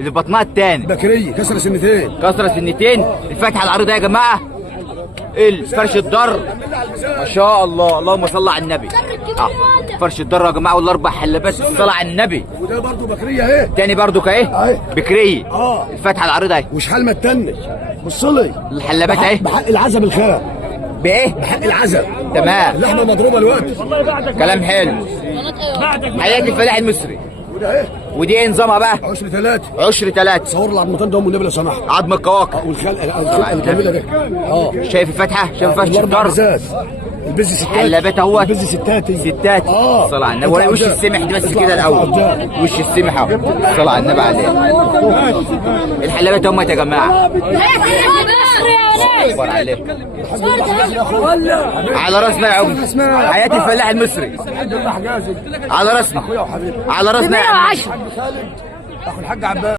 اللي بطنها التاني بكريه كسر سنتين. كسرة سنتين. الفتحه العريضه يا جماعه. الفرش الدر ما شاء الله، اللهم صل على النبي. فرش الدر يا جماعه، والاربع حلبات الصلاه على النبي. وده برضه بكريه اهي. تاني برضو اهي أهي. بكريه. اه الفتحه العريضه اهي. وشحال ما تتنش. بص لي الحلبات اهي. بحق العزب الخام. بايه؟ بحق العزب. تمام. اللحمه مضروبه الوقت. كلام حلو. حياة الفلاح المصري. وده ايه؟ ودي ايه نظامها بقى؟ عشر ثلاثه. عشر 3. صور العظمتين ده والنبي لو سمحت. عظم القواقع. والخلقه الجميله دي. شايف الفتحه؟ شايف فرش الاربع الدر؟ بزاز. البز ستات. حلبات اهوت. البز ستاتي. ستات. صلى على النبي. اطلع وش قدام. السمح دي بس اطلع كده الاول. قدام. وش السمح اهو. صلى على النبي عليه. الحلبات هم يا جماعه. اكبر عليك. على راسنا يا عم. حياة الفلاح المصري. على راسنا. على راسنا يا عم. اخو الحاج عباس.